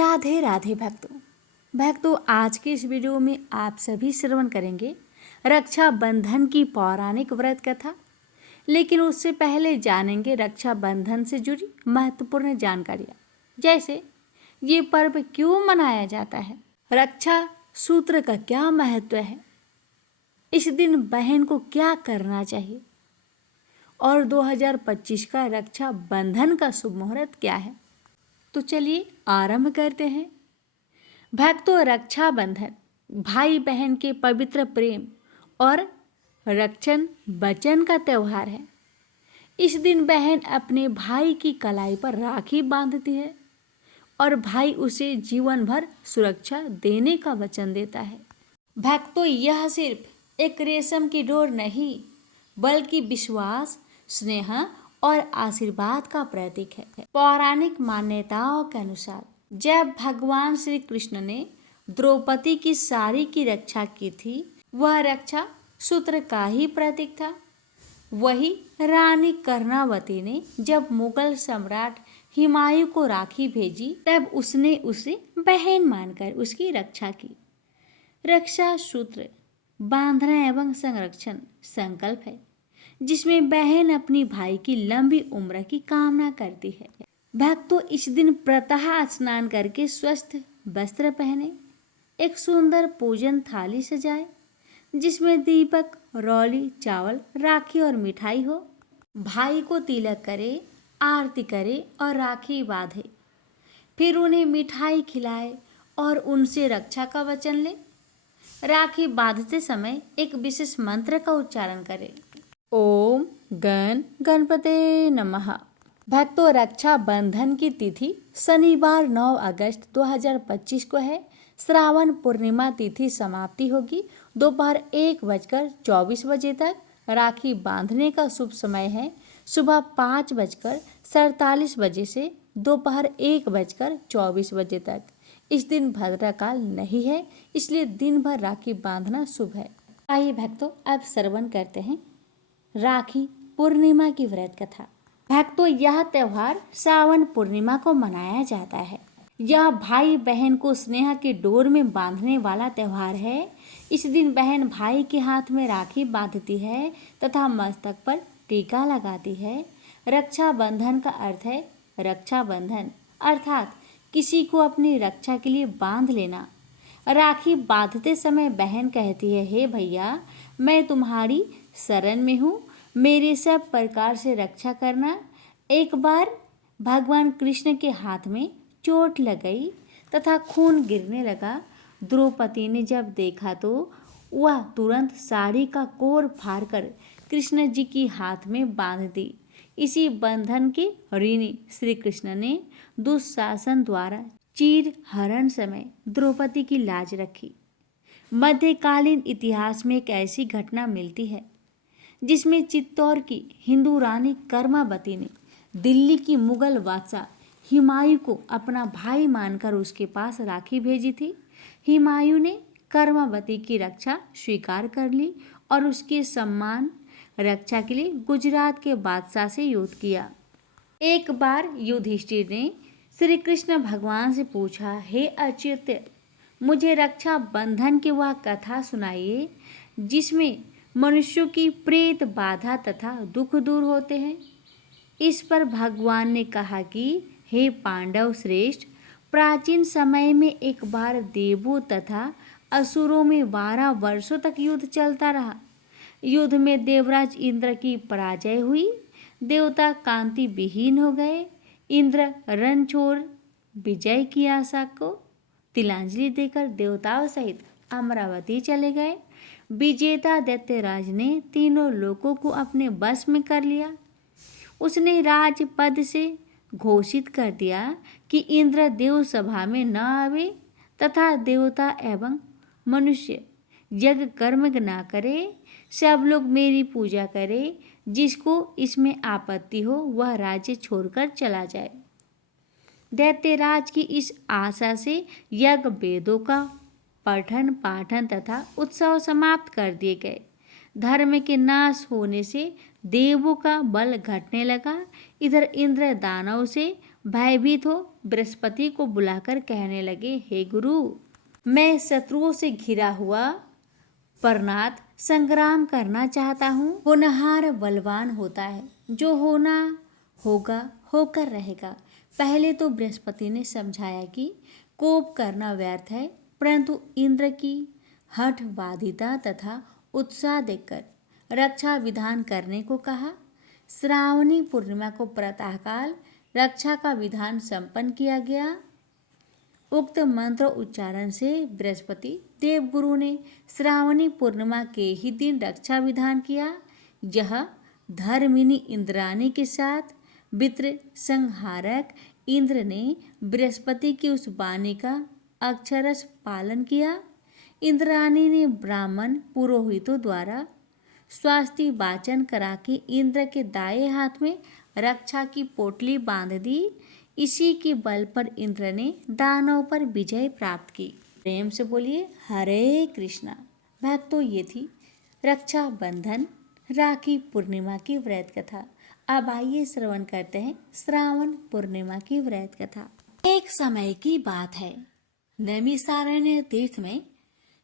राधे राधे भक्तों आज के इस वीडियो में आप सभी श्रवण करेंगे रक्षाबंधन की पौराणिक व्रत कथा। लेकिन उससे पहले जानेंगे रक्षाबंधन से जुड़ी महत्वपूर्ण जानकारियाँ, जैसे ये पर्व क्यों मनाया जाता है, रक्षा सूत्र का क्या महत्व है, इस दिन बहन को क्या करना चाहिए और 2025 का रक्षाबंधन का शुभ मुहूर्त क्या है। तो चलिए आरंभ करते हैं। भक्तों, रक्षाबंधन भाई बहन के पवित्र प्रेम और रक्षण वचन का त्यौहार है। इस दिन बहन अपने भाई की कलाई पर राखी बांधती है और भाई उसे जीवन भर सुरक्षा देने का वचन देता है। भक्तों, यह सिर्फ एक रेशम की डोर नहीं बल्कि विश्वास, स्नेह और आशीर्वाद का प्रतीक है। पौराणिक मान्यताओं के अनुसार जब भगवान श्री कृष्ण ने द्रौपदी की साड़ी की रक्षा की थी, वह रक्षा सूत्र का ही प्रतीक था। वही रानी कर्णावती ने जब मुगल सम्राट हुमायूं को राखी भेजी, तब उसने उसे बहन मानकर उसकी रक्षा की। रक्षा सूत्र बांधना एवं संरक्षण संकल्प है, जिसमें बहन अपनी भाई की लंबी उम्र की कामना करती है। भक्तों, इस दिन प्रातः स्नान करके स्वस्थ वस्त्र पहने, एक सुंदर पूजन थाली सजाए जिसमें दीपक, रौली, चावल, राखी और मिठाई हो। भाई को तिलक करे, आरती करे और राखी बांधे। फिर उन्हें मिठाई खिलाए और उनसे रक्षा का वचन ले। राखी बांधते समय एक विशेष मंत्र का उच्चारण करें। ओम गण गणपते नमः। भक्तों, रक्षाबंधन की तिथि शनिवार 9 अगस्त 2025 को है। श्रावण पूर्णिमा तिथि समाप्ति होगी दोपहर 1:24 तक। राखी बांधने का शुभ समय है सुबह 5:47 से दोपहर 1:24 तक। इस दिन भद्रकाल नहीं है, इसलिए दिन भर राखी बांधना शुभ है। आइए भक्तों, अब श्रवण करते हैं राखी पूर्णिमा की व्रत कथा। भक्तों, यह त्योहार सावन पूर्णिमा को मनाया जाता है। यह भाई बहन को स्नेह के डोर में बांधने वाला त्योहार है। इस दिन बहन भाई के हाथ में राखी बांधती है तथा मस्तक पर टीका लगाती है। रक्षाबंधन का अर्थ है रक्षाबंधन, अर्थात किसी को अपनी रक्षा के लिए बांध लेना। राखी बांधते समय बहन कहती है, हे भैया, मैं तुम्हारी शरण में हूँ, मेरे सब प्रकार से रक्षा करना। एक बार भगवान कृष्ण के हाथ में चोट लग गई तथा खून गिरने लगा। द्रौपदी ने जब देखा तो वह तुरंत साड़ी का कोर फाड़कर कृष्ण जी की हाथ में बांध दी। इसी बंधन के ऋणी श्री कृष्ण ने दुशासन द्वारा चीर हरण समय द्रौपदी की लाज रखी। मध्यकालीन इतिहास में एक ऐसी घटना मिलती है जिसमें चित्तौड़ की हिंदू रानी कर्मावती ने दिल्ली की मुगल बादशाह हुमायूं को अपना भाई मानकर उसके पास राखी भेजी थी। हुमायूं ने कर्मावती की रक्षा स्वीकार कर ली और उसके सम्मान रक्षा के लिए गुजरात के बादशाह से युद्ध किया। एक बार युधिष्ठिर ने श्री कृष्ण भगवान से पूछा, हे अच्युत, मुझे रक्षा बंधन की वह कथा सुनाइए जिसमें मनुष्यों की प्रेत बाधा तथा दुख दूर होते हैं। इस पर भगवान ने कहा कि हे पांडव श्रेष्ठ, प्राचीन समय में एक बार देवों तथा असुरों में 12 वर्षों तक युद्ध चलता रहा। युद्ध में देवराज इंद्र की पराजय हुई, देवता कांति विहीन हो गए। इंद्र रण छोड़ विजय की आशा को तिलांजलि देकर देवताओं सहित अमरावती चले गए। विजेता दैत्यराज ने तीनों लोकों को अपने वश में कर लिया। उसने राजपद से घोषित कर दिया कि इंद्र देव सभा में न आवे तथा देवता एवं मनुष्य यज्ञ कर्म न करे। सब लोग मेरी पूजा करे, जिसको इसमें आपत्ति हो वह राज्य छोड़कर चला जाए। दैत्यराज की इस आशा से यज्ञ वेदों का पठन पाठन तथा उत्सव समाप्त कर दिए गए। धर्म के नाश होने से देवों का बल घटने लगा। इधर इंद्र दानव से भयभीत हो बृहस्पति को बुलाकर कहने लगे, हे गुरु, मैं शत्रुओं से घिरा हुआ परनाथ संग्राम करना चाहता हूँ। होनहार बलवान होता है, जो होना होगा होकर रहेगा। पहले तो बृहस्पति ने समझाया कि कोप करना व्यर्थ है, परंतु इंद्र की हठवादिता तथा उत्साह देखकर रक्षा विधान करने को कहा। श्रावणी पूर्णिमा को प्रातःकाल रक्षा का विधान संपन्न किया गया। उक्त मंत्र उच्चारण से बृहस्पति देवगुरु ने श्रावणी पूर्णिमा के ही दिन रक्षा विधान किया। यह धर्मिणी इंद्राणी के साथ वित्र संहारक इंद्र ने बृहस्पति की उस वाणी का अक्षरश पालन किया। इंद्राणी ने ब्राह्मण पुरोहितों द्वारा स्वास्ति वाचन करा के इंद्र के दाएं हाथ में रक्षा की पोटली बांध दी। इसी के बल पर इंद्र ने दानव पर विजय प्राप्त की। प्रेम से बोलिए हरे कृष्णा। भक्तों, ये थी रक्षा बंधन राखी पूर्णिमा की व्रत कथा। अब आइए श्रवण करते हैं श्रावण पूर्णिमा की व्रत कथा। एक समय की बात है, नैमिषारण्य तीर्थ में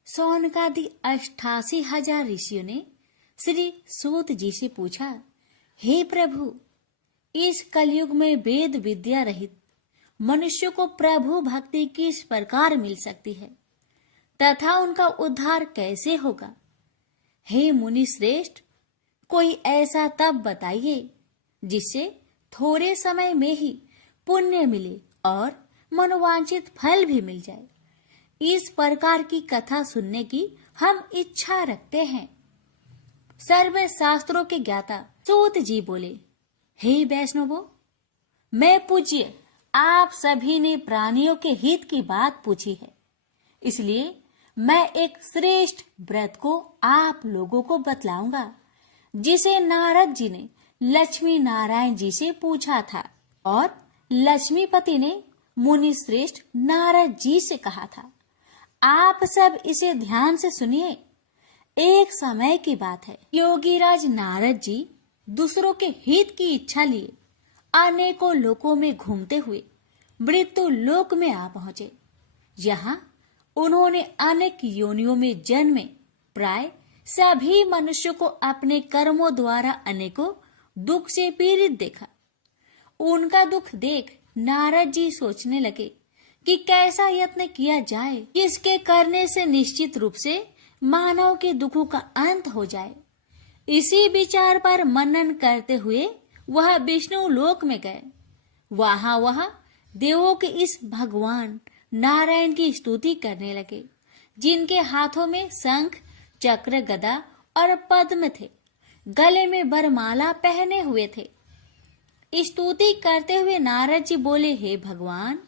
सौनकादि 88,000 ऋषियों ने श्री सूत जी से पूछा, हे प्रभु, इस कलयुग में वेद विद्या रहित मनुष्य को प्रभु भक्ति किस प्रकार मिल सकती है तथा उनका उद्धार कैसे होगा? हे मुनि श्रेष्ठ, कोई ऐसा तप बताइए जिससे थोड़े समय में ही पुण्य मिले और मनोवांछित फल भी मिल जाए। इस प्रकार की कथा सुनने की हम इच्छा रखते हैं। सर्व शास्त्रों के ज्ञाता सूत जी बोले, हे वैष्णवों, मैं पूज्य आप सभी ने प्राणियों के हित की बात पूछी है, इसलिए मैं एक श्रेष्ठ व्रत को आप लोगों को बतलाऊंगा, जिसे नारद जी ने लक्ष्मी नारायण जी से पूछा था और लक्ष्मीपति ने मुनि श्रेष्ठ नारद जी से कहा था। आप सब इसे ध्यान से सुनिए। एक समय की बात है, योगीराज नारद जी दूसरों के हित की इच्छा लिए अनेकों लोकों में घूमते हुए मृत्यु लोक में आ पहुंचे। यहाँ उन्होंने अनेक योनियों में जन्मे प्राय सभी मनुष्यों को अपने कर्मों द्वारा अनेकों दुख से पीड़ित देखा। उनका दुख देख नारद जी सोचने लगे कि कैसा यत्न किया जाए जिसके करने से निश्चित रूप से मानव के दुखों का अंत हो जाए। इसी विचार पर मनन करते हुए वह विष्णु लोक में गए। वह देवों के इस भगवान नारायण की स्तुति करने लगे, जिनके हाथों में शंख, चक्र, गदा और पद्म थे, गले में वरमाला पहने हुए थे। स्तुति करते हुए नारद जी बोले, हे भगवान,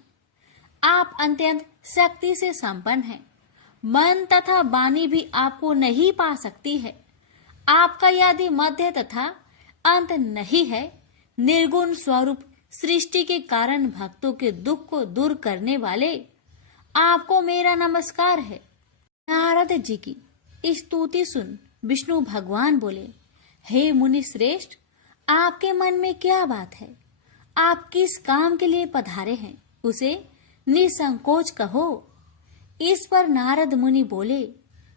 आप अत्यंत शक्ति से संपन्न हैं। मन तथा वाणी भी आपको नहीं पा सकती है। आपका यदि मध्य तथा अंत नहीं है, निर्गुण स्वरूप सृष्टि के कारण भक्तों के दुख को दूर करने वाले, आपको मेरा नमस्कार है। नारद जी की स्तुति सुन विष्णु भगवान बोले, हे मुनि श्रेष्ठ, आपके मन में क्या बात है? आप किस काम के लिए पधारे हैं, उसे निसंकोच कहो। इस पर नारद मुनि बोले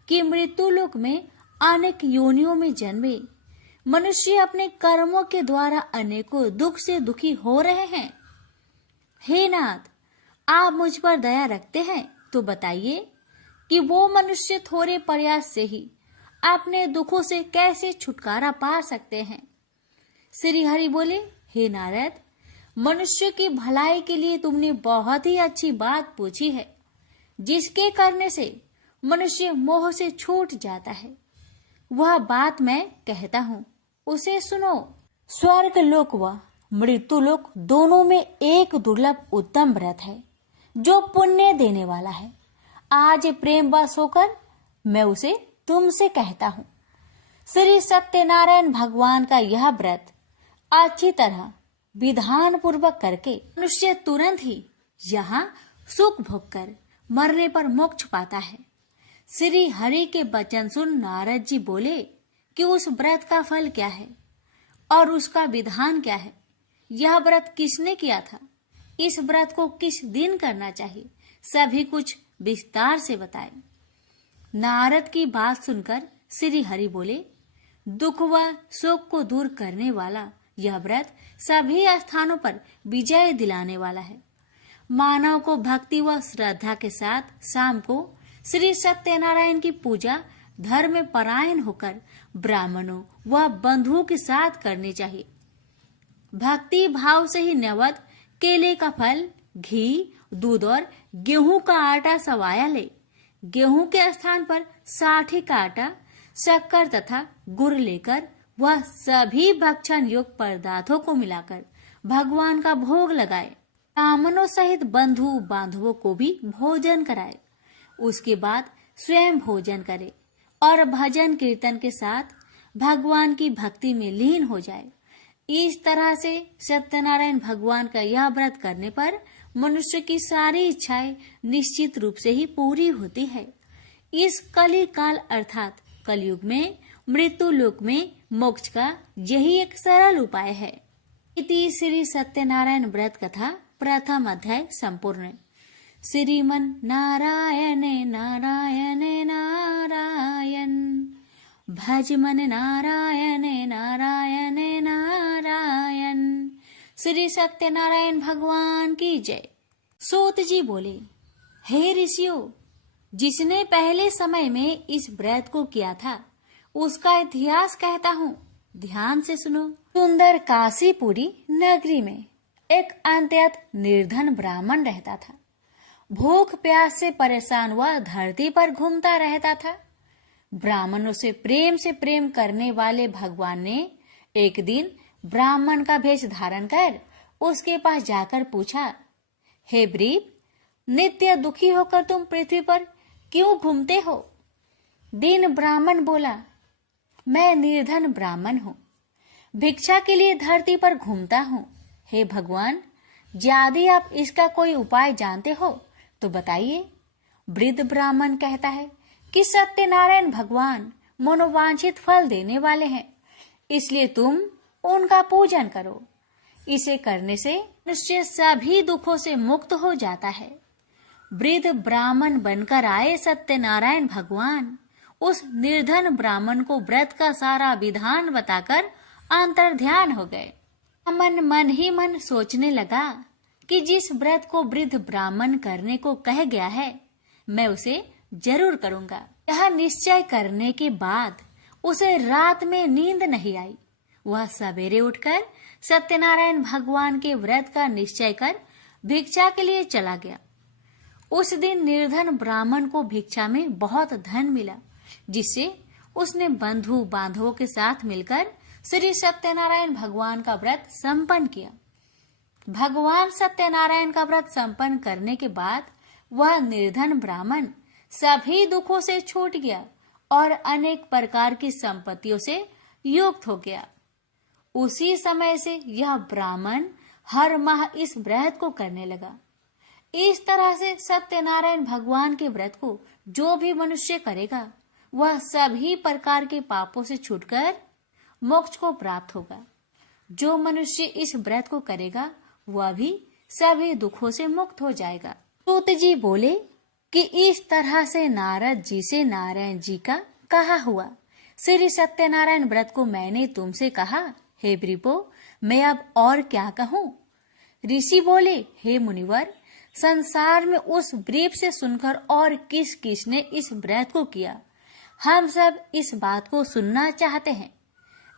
कि मृत्यु लोक में अनेक योनियों में जन्मे मनुष्य अपने कर्मों के द्वारा अनेकों दुख से दुखी हो रहे हैं। हे नाथ, आप मुझ पर दया रखते हैं तो बताइए कि वो मनुष्य थोड़े प्रयास से ही अपने दुखों से कैसे छुटकारा पा सकते हैं। श्री हरि बोले, हे नारद, मनुष्य की भलाई के लिए तुमने बहुत ही अच्छी बात पूछी है, जिसके करने से मनुष्य मोह से छूट जाता है। वह बात मैं कहता हूँ, उसे सुनो। स्वर्ग लोक व मृत्यु लोक दोनों में एक दुर्लभ उत्तम व्रत है, जो पुण्य देने वाला है। आज प्रेम वश होकर मैं उसे तुमसे कहता हूँ। श्री सत्यनारायण भगवान का यह व्रत अच्छी तरह विधान पूर्वक करके मनुष्य तुरंत ही यहाँ सुख भोग कर मरने पर मोक्ष पाता है। श्री हरि के वचन सुन नारद जी बोले कि उस व्रत का फल क्या है और उसका विधान क्या है, यह व्रत किसने किया था, इस व्रत को किस दिन करना चाहिए, सभी कुछ विस्तार से बताए। नारद की बात सुनकर श्री हरि बोले, दुख व शोक को दूर करने वाला यह व्रत सभी स्थानों पर विजय दिलाने वाला है। मानव को भक्ति व श्रद्धा के साथ शाम को श्री सत्यनारायण की पूजा धर्म में परायण होकर ब्राह्मणों व बंधुओं के साथ करनी चाहिए। भक्ति भाव से ही नैवेद्य केले का फल, घी, दूध और गेहूं का आटा सवाया ले। गेहूं के स्थान पर साठी का आटा, शक्कर तथा गुड़ लेकर वह सभी भक्षण योग्य पदार्थों को मिलाकर भगवान का भोग लगाए। ब्राह्मणों सहित बंधु बांधवों को भी भोजन कराए। उसके बाद स्वयं भोजन करे और भजन कीर्तन के साथ भगवान की भक्ति में लीन हो जाए। इस तरह से सत्यनारायण भगवान का यह व्रत करने पर मनुष्य की सारी इच्छाएं निश्चित रूप से ही पूरी होती है। इस कली काल अर्थात कलयुग में मृत्यु लोक में मोक्ष का यही एक सरल उपाय है। इति श्री सत्यनारायण व्रत कथा प्रथम अध्याय संपूर्ण। श्रीमन नारायणे नारायणे नारायण, भज मन नारायणे नारायणे नारायण। श्री सत्यनारायण भगवान की जय। सूत जी बोले, हे ऋषियों, जिसने पहले समय में इस व्रत को किया था उसका इतिहास कहता हूँ, ध्यान से सुनो। सुंदर काशीपुरी नगरी में एक अत्यंत निर्धन ब्राह्मण रहता था। भूख प्यास से परेशान हुआ धरती पर घूमता रहता था। ब्राह्मणों से प्रेम करने वाले भगवान ने एक दिन ब्राह्मण का भेष धारण कर उसके पास जाकर पूछा, हे ब्रीप, नित्य दुखी होकर तुम पृथ्वी पर क्यों घूमते हो? दीन ब्राह्मण बोला, मैं निर्धन ब्राह्मण हूँ, भिक्षा के लिए धरती पर घूमता हूँ। हे भगवान, यदि आप इसका कोई उपाय जानते हो तो बताइए। वृद्ध ब्राह्मण कहता है कि सत्यनारायण भगवान मनोवांछित फल देने वाले हैं, इसलिए तुम उनका पूजन करो। इसे करने से मनुष्य सभी दुखों से मुक्त हो जाता है। वृद्ध ब्राह्मण बनकर आए सत्यनारायण भगवान उस निर्धन ब्राह्मण को व्रत का सारा विधान बताकर अंतर्ध्यान हो गए। मन ही मन सोचने लगा कि जिस व्रत को वृद्ध ब्राह्मण करने को कह गया है मैं उसे जरूर करूंगा। यह निश्चय करने के बाद उसे रात में नींद नहीं आई। वह सवेरे उठकर सत्यनारायण भगवान के व्रत का निश्चय कर भिक्षा के लिए चला गया। उस दिन निर्धन ब्राह्मण को भिक्षा में बहुत धन मिला, जिससे उसने बंधु बांधवों के साथ मिलकर श्री सत्यनारायण भगवान का व्रत संपन्न किया। भगवान सत्यनारायण का व्रत संपन्न करने के बाद वह निर्धन ब्राह्मण सभी दुखों से छूट गया और अनेक प्रकार की संपत्तियों से युक्त हो गया। उसी समय से यह ब्राह्मण हर माह इस व्रत को करने लगा। इस तरह से सत्यनारायण भगवान के व्रत को जो भी मनुष्य करेगा वह सभी प्रकार के पापों से छूटकर मोक्ष को प्राप्त होगा। जो मनुष्य इस व्रत को करेगा वह भी सभी दुखों से मुक्त हो जाएगा। सूत जी बोले कि इस तरह से नारद जी से नारायण जी का कहा हुआ श्री सत्यनारायण व्रत को मैंने तुमसे कहा। हे ब्रीपो, मैं अब और क्या कहूँ? ऋषि बोले, हे मुनिवर, संसार में उस ब्रीप से सुनकर और किस किस ने इस व्रत को किया, हम सब इस बात को सुनना चाहते हैं।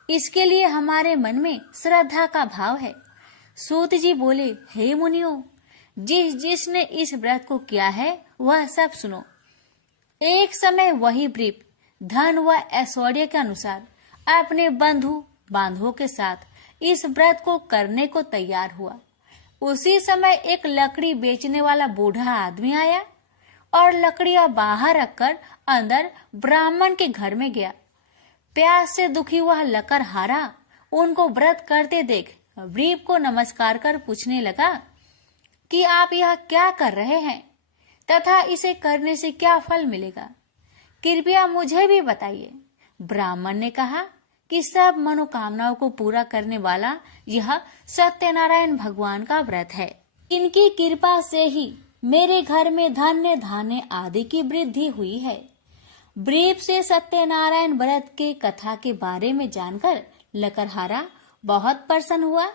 इसके लिए हमारे मन में श्रद्धा का भाव है। सूत जी बोले, हे मुनियों, जिसने इस व्रत को किया है वह सब सुनो। एक समय वही ब्रीप धन व ऐश्वर्य के अनुसार अपने बंधु बांधवों के साथ इस व्रत को करने को तैयार हुआ। उसी समय एक लकड़ी बेचने वाला बूढ़ा आदमी आया और लकड़ियां बाहर रखकर अंदर ब्राह्मण के घर में गया। प्यास से दुखी वह लकड़हारा उनको व्रत करते देख ब्रीप को नमस्कार कर पूछने लगा कि आप यह क्या कर रहे हैं तथा इसे करने से क्या फल मिलेगा, कृपया मुझे भी बताइए। ब्राह्मण ने कहा कि सब मनोकामनाओं को पूरा करने वाला यह सत्यनारायण भगवान का व्रत है। इनकी कृपा से ही मेरे घर में धान्य धान्य आदि की वृद्धि हुई है। ब्रीफ से सत्यनारायण व्रत के कथा के बारे में जानकर लकड़हारा बहुत प्रसन्न हुआ।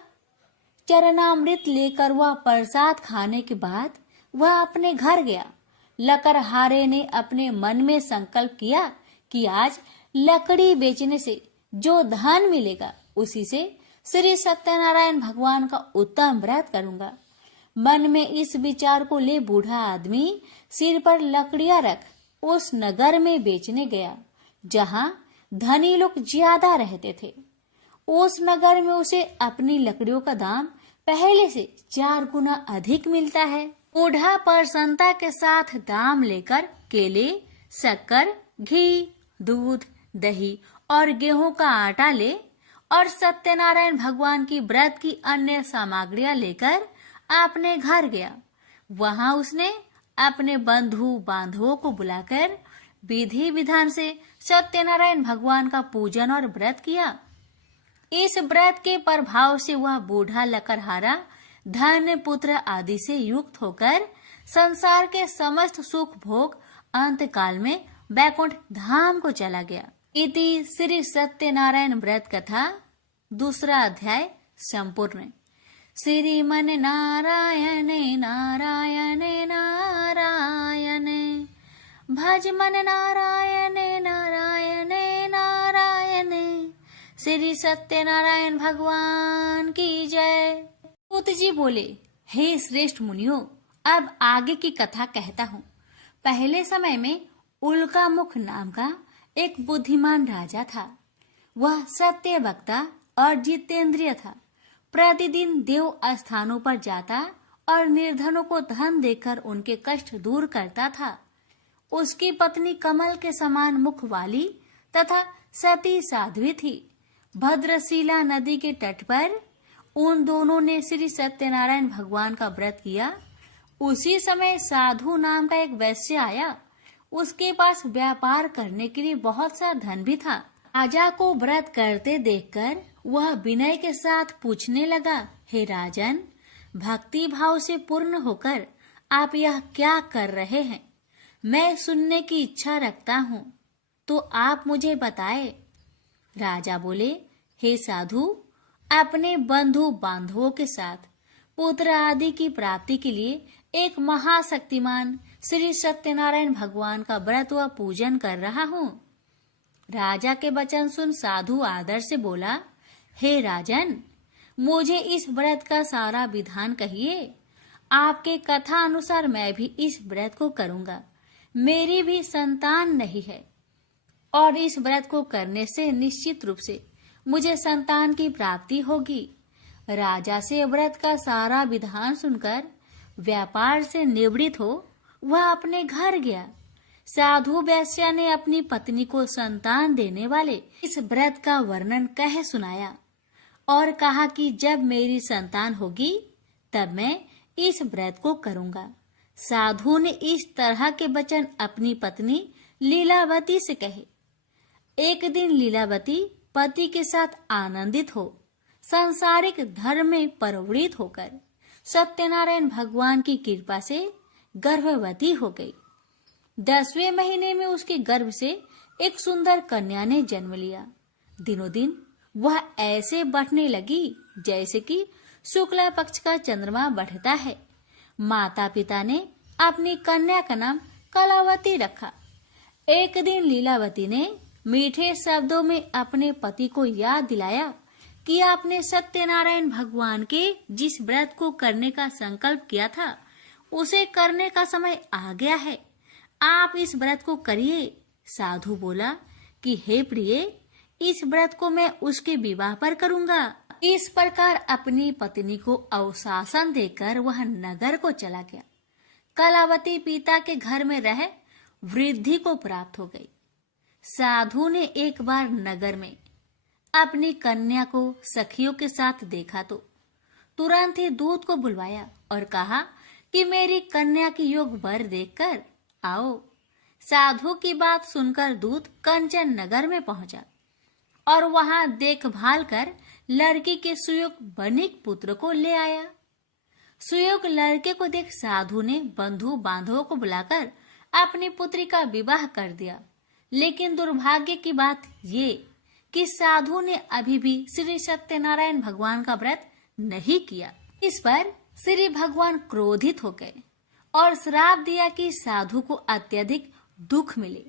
चरणामृत लेकर वह प्रसाद खाने के बाद वह अपने घर गया। लकड़हारे ने अपने मन में संकल्प किया कि आज लकड़ी बेचने से जो धन मिलेगा उसी से श्री सत्यनारायण भगवान का उत्तम व्रत करूंगा। मन में इस विचार को ले बूढ़ा आदमी सिर पर लकड़ियां रख उस नगर में बेचने गया जहां धनी लोग ज्यादा रहते थे। उस नगर में उसे अपनी लकड़ियों का दाम पहले से 4 गुना अधिक मिलता है। बूढ़ा प्रसन्नता के साथ दाम लेकर केले, शक्कर, घी, दूध, दही और गेहूं का आटा ले और सत्यनारायण भगवान की व्रत की अन्य सामग्रियां लेकर अपने घर गया। वहां उसने अपने बंधु बांधवों को बुलाकर विधि विधान से सत्यनारायण भगवान का पूजन और व्रत किया। इस व्रत के प्रभाव से वह बूढ़ा लकड़हारा धन पुत्र आदि से युक्त होकर संसार के समस्त सुख भोग अंत काल में बैकुंठ धाम को चला गया। इति श्री सत्यनारायण व्रत कथा 2 अध्याय संपूर्ण। श्रीमन नारायण नारायण नारायण भज मन नारायण नारायण नारायण। श्री सत्यनारायण भगवान की जय। सूत जी बोले, हे श्रेष्ठ मुनियों, अब आगे की कथा कहता हूँ। पहले समय में उल्का मुख नाम का एक बुद्धिमान राजा था। वह सत्य वक्ता और जितेंद्रिय था। प्रतिदिन देव स्थानों पर जाता और निर्धनों को धन देकर उनके कष्ट दूर करता था। उसकी पत्नी कमल के समान मुख वाली तथा सती साध्वी थी। भद्रशिला नदी के तट पर उन दोनों ने श्री सत्यनारायण भगवान का व्रत किया। उसी समय साधु नाम का एक वैश्य आया। उसके पास व्यापार करने के लिए बहुत सा धन भी था। राजा को व्रत करते देखकर वह विनय के साथ पूछने लगा, हे राजन, भक्ति भाव से पूर्ण होकर आप यह क्या कर रहे हैं? मैं सुनने की इच्छा रखता हूँ, तो आप मुझे बताए। राजा बोले, हे साधु, अपने बंधु बांधवों के साथ पुत्र आदि की प्राप्ति के लिए एक महाशक्तिमान श्री सत्यनारायण भगवान का व्रत व पूजन कर रहा हूँ। राजा के वचन सुन साधु आदर से बोला, हे राजन, मुझे इस व्रत का सारा विधान कहिए। आपके कथा अनुसार मैं भी इस व्रत को करूंगा। मेरी भी संतान नहीं है और इस व्रत को करने से निश्चित रूप से मुझे संतान की प्राप्ति होगी। राजा से व्रत का सारा विधान सुनकर व्यापार से निवृत्त हो वह अपने घर गया। साधु वैश्य ने अपनी पत्नी को संतान देने वाले इस व्रत का वर्णन कह सुनाया और कहा कि जब मेरी संतान होगी तब मैं इस व्रत को करूंगा। साधु ने इस तरह के वचन अपनी पत्नी लीलावती से कहे। एक दिन लीलावती पति के साथ आनंदित हो सांसारिक धर्म में प्रवृत्त होकर सत्यनारायण भगवान की कृपा से गर्भवती हो गई। 10वें महीने में उसके गर्भ से एक सुंदर कन्या ने जन्म लिया। दिनों दिन वह ऐसे बढ़ने लगी जैसे कि शुक्ला पक्ष का चंद्रमा बढ़ता है। माता पिता ने अपनी कन्या का नाम कलावती रखा। एक दिन लीलावती ने मीठे शब्दों में अपने पति को याद दिलाया कि आपने सत्यनारायण भगवान के जिस व्रत को करने का संकल्प किया था उसे करने का समय आ गया है। आप इस व्रत को करिए। साधु बोला कि हे प्रिय, इस व्रत को मैं उसके विवाह पर करूंगा। इस प्रकार अपनी पत्नी को अवशासन देकर वह नगर को चला गया। कलावती पिता के घर में रह वृद्धि को प्राप्त हो गई। साधु ने एक बार नगर में अपनी कन्या को सखियों के साथ देखा तो तुरंत ही दूत को बुलवाया और कहा कि मेरी कन्या की योग वर देखकर आओ। साधु की बात सुनकर दूत कंचन नगर में पहुंचा और वहां देखभाल कर लड़की के सुयोग बनिक पुत्र को ले आया। सुयोग लड़के को देख साधु ने बंधु बांधवों को बुलाकर अपनी पुत्री का विवाह कर दिया। लेकिन दुर्भाग्य की बात ये कि साधु ने अभी भी श्री सत्यनारायण भगवान का व्रत नहीं किया। इस पर श्री भगवान क्रोधित हो गए और श्राप दिया कि साधु को अत्यधिक दुख मिले।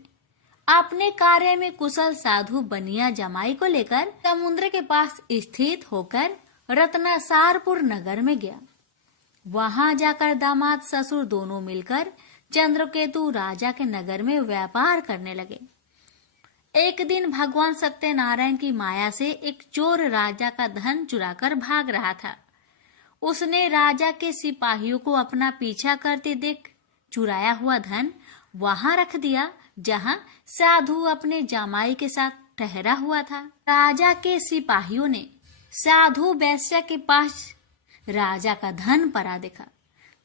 अपने कार्य में कुशल साधु बनिया जमाई को लेकर समुद्र के पास स्थित होकर रत्नासारपुर नगर में गया। वहां जाकर दामाद ससुर दोनों मिलकर चंद्रकेतु राजा के नगर में व्यापार करने लगे। एक दिन भगवान सत्यनारायण की माया से एक चोर राजा का धन चुराकर भाग रहा था। उसने राजा के सिपाहियों को अपना पीछा करते देख चुराया हुआ धन वहां रख दिया जहां साधु अपने जमाई के साथ ठहरा हुआ था। राजा के सिपाहियों ने साधु वैश्या के पास राजा का धन पड़ा देखा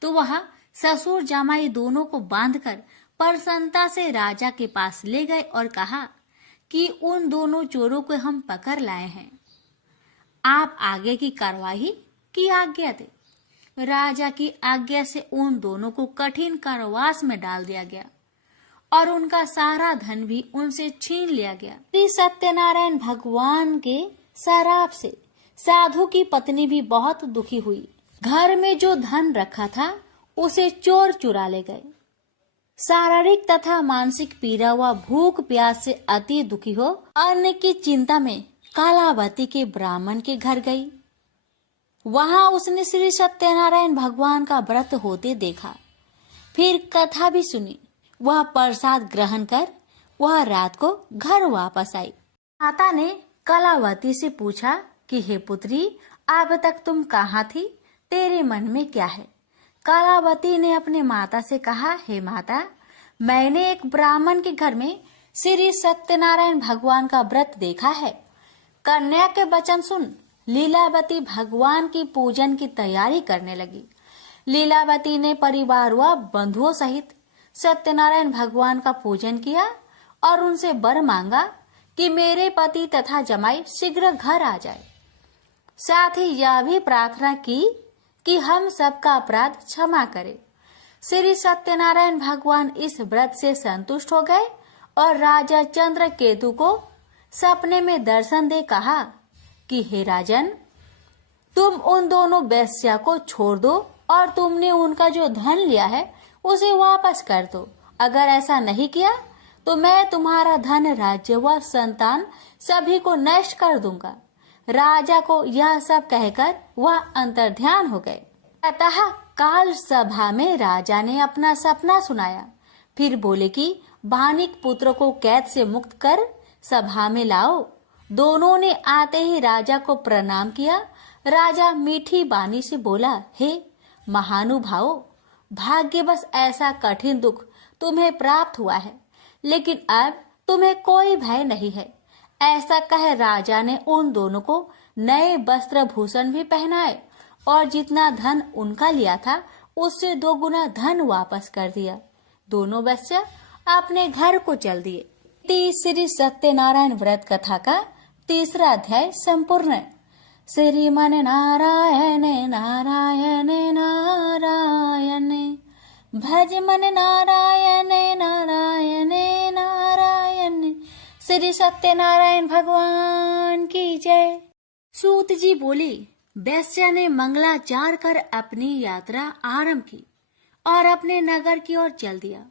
तो वह ससुर जमाई दोनों को बांधकर प्रसन्नता से राजा के पास ले गए और कहा कि उन दोनों चोरों को हम पकड़ लाए हैं, आप आगे की कार्रवाई की आज्ञा दे। राजा की आज्ञा से उन दोनों को कठिन कारावास में डाल दिया गया और उनका सारा धन भी उनसे छीन लिया गया। श्री सत्यनारायण भगवान के श्राप से साधु की पत्नी भी बहुत दुखी हुई। घर में जो धन रखा था उसे चोर चुरा ले गए। शारीरिक तथा मानसिक पीड़ा व भूख प्यास से अति दुखी हो अन्न की चिंता में कालावती के ब्राह्मण के घर गई। वहां उसने श्री सत्यनारायण भगवान का व्रत होते देखा। फिर कथा भी सुनी। वह प्रसाद ग्रहण कर वह रात को घर वापस आई। माता ने कलावती से पूछा कि हे पुत्री, अब तक तुम कहाँ थी, तेरे मन में क्या है? कलावती ने अपने माता से कहा, हे माता, मैंने एक ब्राह्मण के घर में श्री सत्यनारायण भगवान का व्रत देखा है। कन्या के वचन सुन लीलावती भगवान की पूजन की तैयारी करने लगी। लीलावती ने परिवार व बंधुओं सहित सत्यनारायण भगवान का पूजन किया और उनसे वर मांगा कि मेरे पति तथा जमाई शीघ्र घर आ जाए। साथ ही यह भी प्रार्थना की कि हम सबका अपराध क्षमा करे। श्री सत्यनारायण भगवान इस व्रत से संतुष्ट हो गए और राजा चंद्रकेतु को सपने में दर्शन दे कहा कि हे राजन, तुम उन दोनों वेश्या को छोड़ दो और तुमने उनका जो धन लिया है उसे वापस कर दो। अगर ऐसा नहीं किया तो मैं तुम्हारा धन, राज्य व संतान सभी को नष्ट कर दूंगा। राजा को यह सब कहकर वह अंतर्ध्यान हो गए। अतः काल सभा में राजा ने अपना सपना सुनाया। फिर बोले कि बानिक पुत्र को कैद से मुक्त कर सभा में लाओ। दोनों ने आते ही राजा को प्रणाम किया। राजा मीठी बानी से बोला, हे महानुभावो, भाग्यवश ऐसा कठिन दुख तुम्हें प्राप्त हुआ है, लेकिन अब तुम्हें कोई भय नहीं है। ऐसा कह राजा ने उन दोनों को नए वस्त्र भूषण भी पहनाए और जितना धन उनका लिया था उससे 2 गुना धन वापस कर दिया। दोनों वेश्या अपने घर को चल दिए। श्री सत्यनारायण व्रत कथा का 3रा अध्याय संपूर्ण। श्रीमन नारायण नारायण नारायण, भज मन नारायण नारायण नारायण। श्री सत्यनारायण भगवान की जय। सूत जी बोले, वैश्या ने मंगलाचार कर अपनी यात्रा आरंभ की और अपने नगर की ओर चल दिया।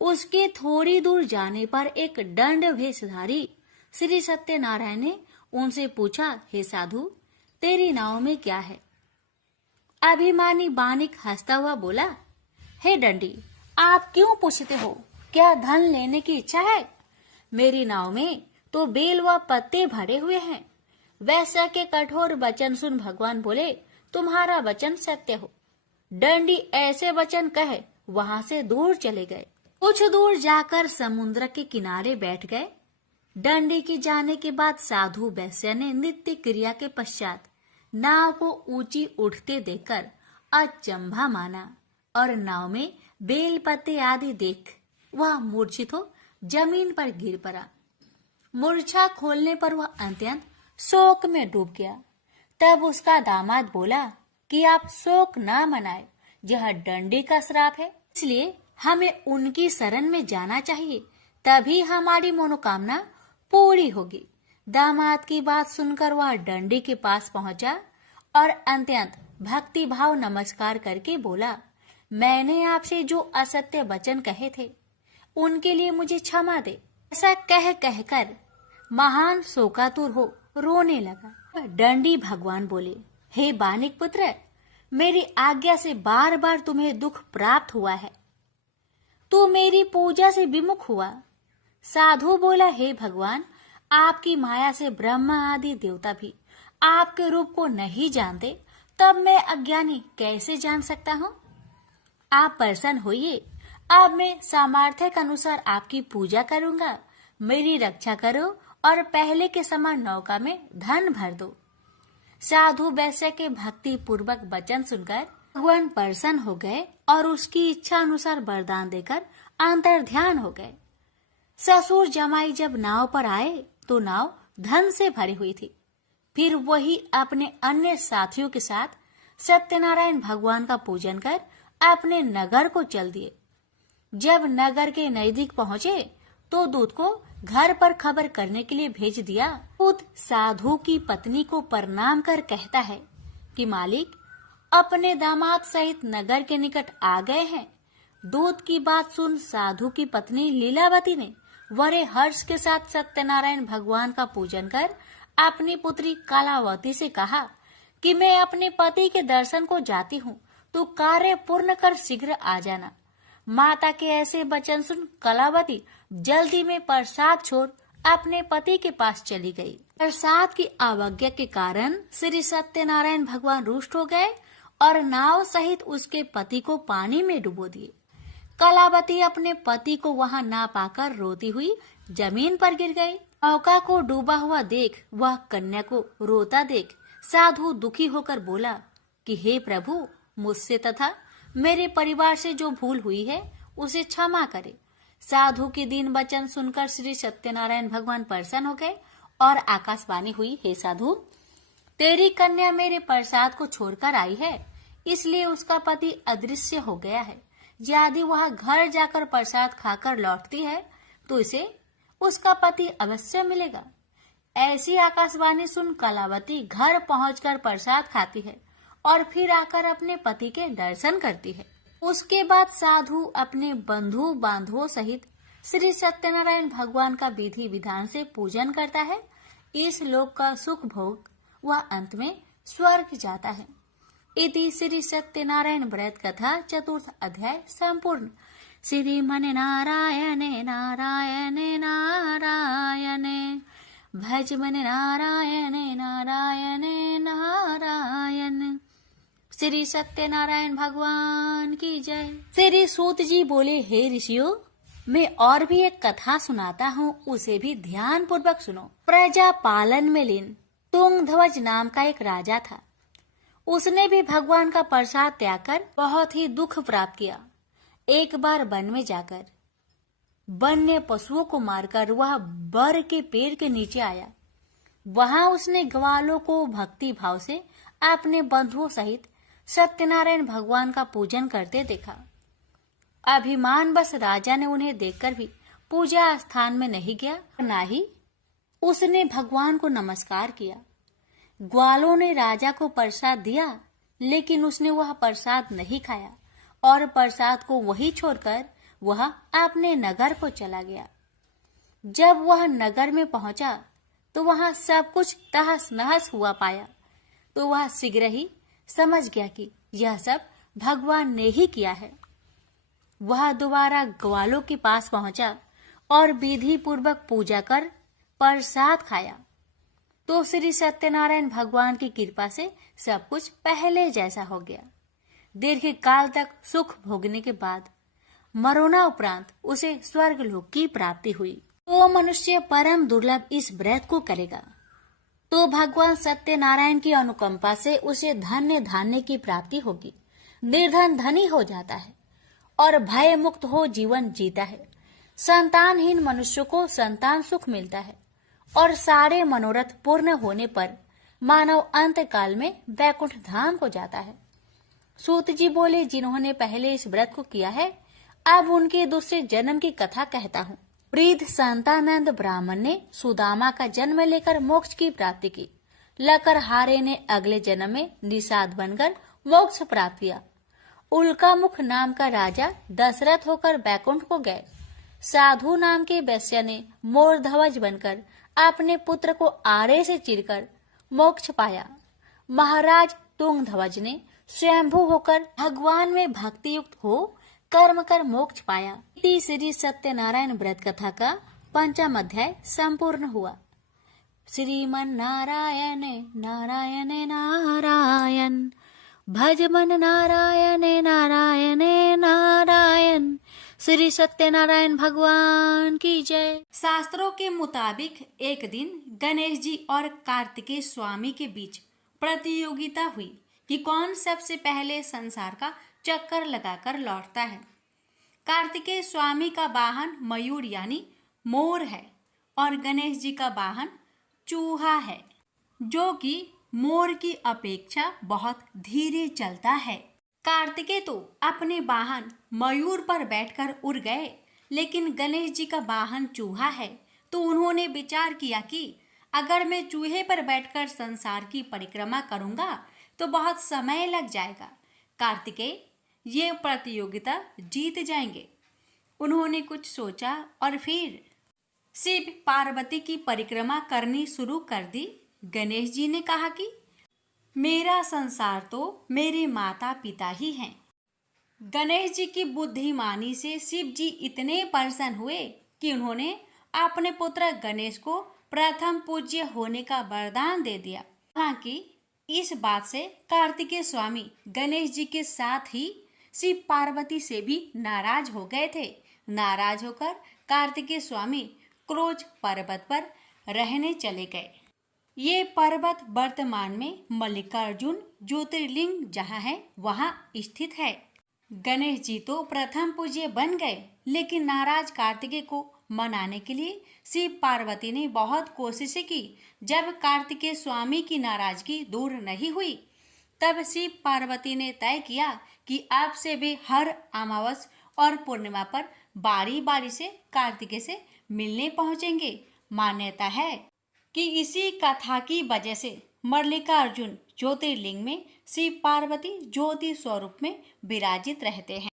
उसके थोड़ी दूर जाने पर एक दंड वेशधारी श्री सत्यनारायण ने उनसे पूछा, हे साधु, तेरी नाव में क्या है? अभिमानी बानिक हंसता हुआ बोला, हे दंडी, आप क्यों पूछते हो? क्या धन लेने की इच्छा है? मेरी नाव में तो बेल व पत्ते भरे हुए हैं। वैश्या के कठोर वचन सुन भगवान बोले, तुम्हारा वचन सत्य हो। दंडी ऐसे वचन कहे वहां से दूर चले गए। कुछ दूर जाकर समुद्र के किनारे बैठ गए। दंडी के जाने के बाद साधु वैश्या ने नित्य क्रिया के पश्चात नाव को ऊंची उठते देखकर अचंभा माना और नाव में बेल पत्ते आदि देख वह मूर्छित हो जमीन पर गिर पड़ा। मूर्छा खोलने पर वह अत्यंत शोक में डूब गया। तब उसका दामाद बोला, कि आप शोक ना मनाए, यह डंडी का श्राप है। इसलिए हमें उनकी शरण में जाना चाहिए, तभी हमारी मनोकामना पूरी होगी। दामाद की बात सुनकर वह डंडी के पास पहुंचा और अत्यंत भक्ति भाव नमस्कार करके बोला, मैंने आपसे जो असत्य वचन कहे थे उनके लिए मुझे क्षमा दे। ऐसा कहकर महान शोकातुर हो रोने लगा। डंडी भगवान बोले, हे बानिक पुत्र, मेरी आज्ञा से बार बार तुम्हें दुख प्राप्त हुआ है, तू मेरी पूजा से विमुख हुआ। साधु बोला, हे भगवान, आपकी माया से ब्रह्मा आदि देवता भी आपके रूप को नहीं जानते, तब मैं अज्ञानी कैसे जान सकता हूँ? आप प्रसन्न होइए, अब मैं सामर्थ्य के अनुसार आपकी पूजा करूंगा। मेरी रक्षा करो और पहले के समान नौका में धन भर दो। साधु वैश्य के भक्ति पूर्वक वचन सुनकर भगवान प्रसन्न हो गए और उसकी इच्छा अनुसार वरदान देकर अंतर ध्यान हो गए। ससुर जमाई जब नाव पर आए तो नाव धन से भरी हुई थी। फिर वही अपने अन्य साथियों के साथ सत्यनारायण भगवान का पूजन कर अपने नगर को चल दिए। जब नगर के नजदीक पहुंचे तो दूत को घर पर खबर करने के लिए भेज दिया। दूत साधु की पत्नी को प्रणाम कर कहता है कि मालिक अपने दामाद सहित नगर के निकट आ गए हैं। दूत की बात सुन साधु की पत्नी लीलावती ने बड़े हर्ष के साथ सत्यनारायण भगवान का पूजन कर अपनी पुत्री कलावती से कहा कि मैं अपने पति के दर्शन को जाती हूँ, तो कार्य पूर्ण कर शीघ्र आ जाना। माता के ऐसे वचन सुन कलावती जल्दी में प्रसाद छोड़ अपने पति के पास चली गई। प्रसाद की अवज्ञा के कारण श्री सत्यनारायण भगवान रुष्ट हो गए और नाव सहित उसके पति को पानी में डुबो दिए। कलावती अपने पति को वहां ना पाकर रोती हुई जमीन पर गिर गई। नौका को डूबा हुआ देख वह कन्या को रोता देख साधु दुखी होकर बोला कि हे प्रभु, मुझसे तथा मेरे परिवार से जो भूल हुई है उसे क्षमा करे। साधु के दीन वचन सुनकर श्री सत्यनारायण भगवान प्रसन्न हो गए और आकाशवाणी हुई, हे साधु, तेरी कन्या मेरे प्रसाद को छोड़कर आई है, इसलिए उसका पति अदृश्य हो गया है। यदि वह घर जाकर प्रसाद खाकर लौटती है तो इसे उसका पति अवश्य मिलेगा। ऐसी आकाशवाणी सुन कलावती घर पहुंचकर प्रसाद खाती है और फिर आकर अपने पति के दर्शन करती है। उसके बाद साधु अपने बंधु बांधवों सहित श्री सत्यनारायण भगवान का विधि विधान से पूजन करता है। इस लोक का सुख भोग वह अंत में स्वर्ग जाता है। इति श्री सत्यनारायण व्रत कथा चतुर्थ अध्याय संपूर्ण। श्रीमन नारायणे नारायणे नारायणे भज मन नारायणे नारायणे नारायण। श्री सत्यनारायण भगवान की जय। श्री सूत जी बोले, हे ऋषियों, मैं और भी एक कथा सुनाता हूँ, उसे भी ध्यान पूर्वक सुनो। प्रजा पालन में लीन तुंगध्वज नाम का एक राजा था। उसने भी भगवान का प्रसाद त्याग कर बहुत ही दुख प्राप्त किया। एक बार वन में जाकर वन्य पशुओं को मारकर वह बर के पेड़ के नीचे आया। वहां उसने ग्वालों को भक्ति भाव से अपने बंधुओं सहित सत्यनारायण भगवान का पूजन करते देखा। अभिमान बस राजा ने उन्हें देखकर भी पूजा स्थान में नहीं गया, न ही उसने भगवान को नमस्कार किया। ग्वालों ने राजा को प्रसाद दिया, लेकिन उसने वह प्रसाद नहीं खाया और प्रसाद को वही छोड़कर वह अपने नगर को चला गया। जब वह नगर में पहुंचा तो वहां सब कुछ तहस नहस हुआ पाया, तो वह शीघ्र ही समझ गया कि यह सब भगवान ने ही किया है। वह दोबारा ग्वालों के पास पहुंचा और विधि पूर्वक पूजा कर प्रसाद खाया, तो श्री सत्यनारायण भगवान की कृपा से सब कुछ पहले जैसा हो गया। दीर्घ काल तक सुख भोगने के बाद मरोना उपरांत उसे स्वर्ग लोक की प्राप्ति हुई। तो मनुष्य परम दुर्लभ इस व्रत को करेगा तो भगवान सत्यनारायण की अनुकंपा से उसे धन्य धान्य की प्राप्ति होगी। निर्धन धनी हो जाता है और भय मुक्त हो जीवन जीता है। संतानहीन मनुष्य को संतान सुख मिलता है और सारे मनोरथ पूर्ण होने पर मानव अंत काल में वैकुंठ धाम को जाता है। सूत जी बोले, जिन्होंने पहले इस व्रत को किया है, अब उनके दूसरे जन्म की कथा कहता हूँ। वृद्ध संतानंद ब्राह्मण ने सुदामा का जन्म लेकर मोक्ष की प्राप्ति की। लकरहारे ने अगले जन्म में निषाद बनकर मोक्ष प्राप्त किया। उल्कामुख नाम का राजा दशरथ होकर बैकुंठ को गए। साधु नाम के वैश्य ने मोर ध्वज बनकर अपने पुत्र को आरे से चीरकर मोक्ष पाया। महाराज तुंग ध्वज ने स्वयंभू होकर भगवान में भक्ति युक्त हो कर्म कर मोक्ष पाया। श्री सत्यनारायण व्रत कथा का 5वां अध्याय संपूर्ण हुआ। श्रीमन नारायण नारायण नारायण, भज मन नारायण नारायण नारायण, श्री सत्यनारायण भगवान की जय। शास्त्रों के मुताबिक एक दिन गणेश जी और कार्तिकेय स्वामी के बीच प्रतियोगिता हुई कि कौन सबसे पहले संसार का चक्कर लगाकर लौटता है। कार्तिकेय स्वामी का वाहन मयूर यानी मोर है और गणेश जी का वाहन चूहा है, जो कि मोर की अपेक्षा बहुत धीरे चलता है। कार्तिकेय तो अपने वाहन मयूर पर बैठकर उड़ गए, लेकिन गणेश जी का वाहन चूहा है, तो उन्होंने विचार किया कि अगर मैं चूहे पर बैठकर संसार की परिक्रमा करूंगा तो बहुत समय लग जाएगा। कार्तिकेय ये प्रतियोगिता जीत जाएंगे। उन्होंने कुछ सोचा और फिर शिव पार्वती की परिक्रमा करनी शुरू कर दी। गणेश जी ने कहा कि मेरा संसार तो मेरे माता पिता ही हैं। गणेश जी की बुद्धिमानी से शिव जी इतने प्रसन्न हुए कि उन्होंने अपने पुत्र गणेश को प्रथम पूज्य होने का वरदान दे दिया। हालांकि इस बात से कार्तिकेय स्वामी गणेश जी के साथ ही शिव पार्वती से भी नाराज हो गए थे। नाराज होकर कार्तिकेय स्वामी क्रोच पर्वत पर रहने चले गए। ये पर्वत वर्तमान में मल्लिकार्जुन ज्योतिर्लिंग जहाँ है वहाँ स्थित है। गणेश जी तो प्रथम पूज्य बन गए, लेकिन नाराज कार्तिकेय को मनाने के लिए शिव पार्वती ने बहुत कोशिशें की। जब कार्तिकेय स्वामी की नाराजगी दूर नहीं हुई, तब शिव पार्वती ने तय किया कि अब से वे हर अमावस और पूर्णिमा पर बारी बारी से कार्तिकेय से मिलने पहुंचेंगे। मान्यता है कि इसी कथा की वजह से मल्लिकार्जुन ज्योतिर्लिंग में शिव पार्वती ज्योति स्वरूप में विराजित रहते हैं।